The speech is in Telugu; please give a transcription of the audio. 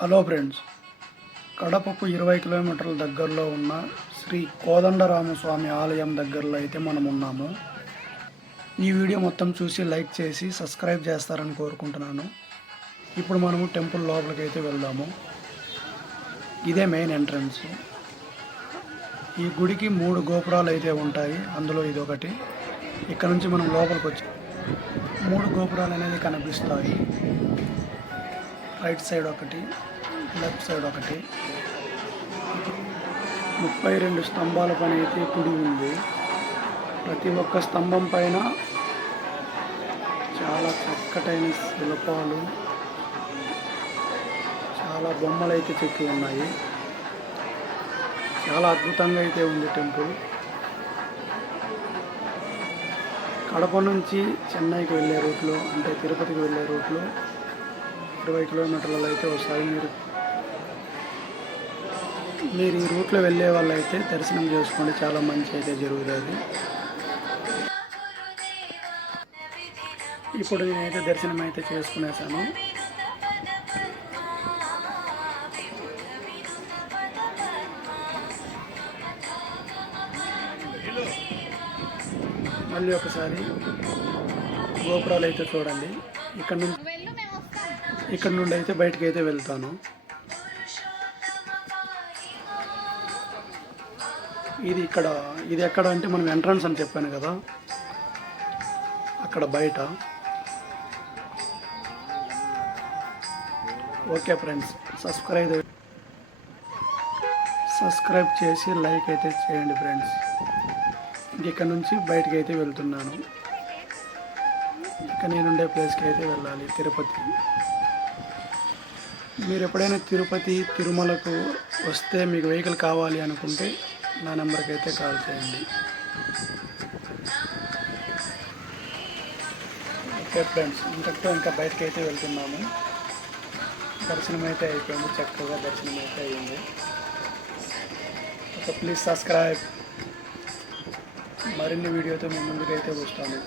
హలో ఫ్రెండ్స్ కడపకు ఇరవై కిలోమీటర్ల దగ్గరలో ఉన్న శ్రీ కోదండరామస్వామి ఆలయం దగ్గరలో అయితే మనం ఉన్నాము. ఈ వీడియో మొత్తం చూసి లైక్ చేసి సబ్స్క్రైబ్ చేస్తారని కోరుకుంటున్నాను. ఇప్పుడు మనము టెంపుల్ లోపలికి అయితే వెళ్దాము. ఇదే మెయిన్ ఎంట్రన్స్. ఈ గుడికి మూడు గోపురాలు అయితే ఉంటాయి. అందులో ఇది ఒకటి. ఇక్కడ నుంచి మనం లోపలికి వచ్చి మూడు గోపురాలు అనేది కనిపిస్తాయి. రైట్ సైడ్ ఒకటి లెఫ్ట్ సైడ్ ఒకటి. ముప్పై రెండు స్తంభాల పైన అయితే గుడి ఉంది. ప్రతి ఒక్క స్తంభం పైన చాలా చక్కటైన శిల్పాలు చాలా బొమ్మలు అయితే చెక్కి ఉన్నాయి. చాలా అద్భుతంగా అయితే ఉంది టెంపుల్. కడప నుంచి చెన్నైకి వెళ్ళే రూట్లో అంటే తిరుపతికి వెళ్ళే రూట్లో ఇరవై కిలోమీటర్లలో అయితే వస్తాయి. మీరు మీరు ఈ రూట్లో వెళ్ళే వాళ్ళైతే దర్శనం చేసుకోండి. చాలా మంచి అయితే జరుగుతుంది. ఇప్పుడు నేనైతే దర్శనం అయితే చేసుకునేసాను. మళ్ళీ ఒకసారి గోపురాలు అయితే చూడండి. ఇక్కడ నుంచి ఇక్కడ నుండి అయితే బయటకు అయితే వెళ్తాను. ఇది ఇక్కడ ఇది ఎక్కడ అంటే మనం ఎంట్రన్స్ అని చెప్పాను కదా. అక్కడ బయట. ఓకే ఫ్రెండ్స్ సబ్స్క్రైబ్ సబ్స్క్రైబ్ చేసి లైక్ అయితే చేయండి ఫ్రెండ్స్. ఇంక ఇక్కడ నుంచి బయటకు అయితే వెళ్తున్నాను. ఇక నేనుండే ప్లేస్కి అయితే వెళ్ళాలి తిరుపతి. మీరు ఎప్పుడైనా తిరుపతి తిరుమలకు వస్తే మీకు వెహికల్ కావాలి అనుకుంటే నా నెంబర్కి అయితే కాల్ చేయండి. ఓకే ఫ్రెండ్స్ ఇంతటితో ఇంకా బయటకు అయితే వెళ్తున్నాము. దర్శనం అయితే అయిపోయింది చక్కగా దర్శనం అయితే అయ్యింది ఓకే ప్లీజ్ సబ్స్క్రైబ్. మరిన్ని వీడియోతో మీ ముందుకైతే వస్తాను.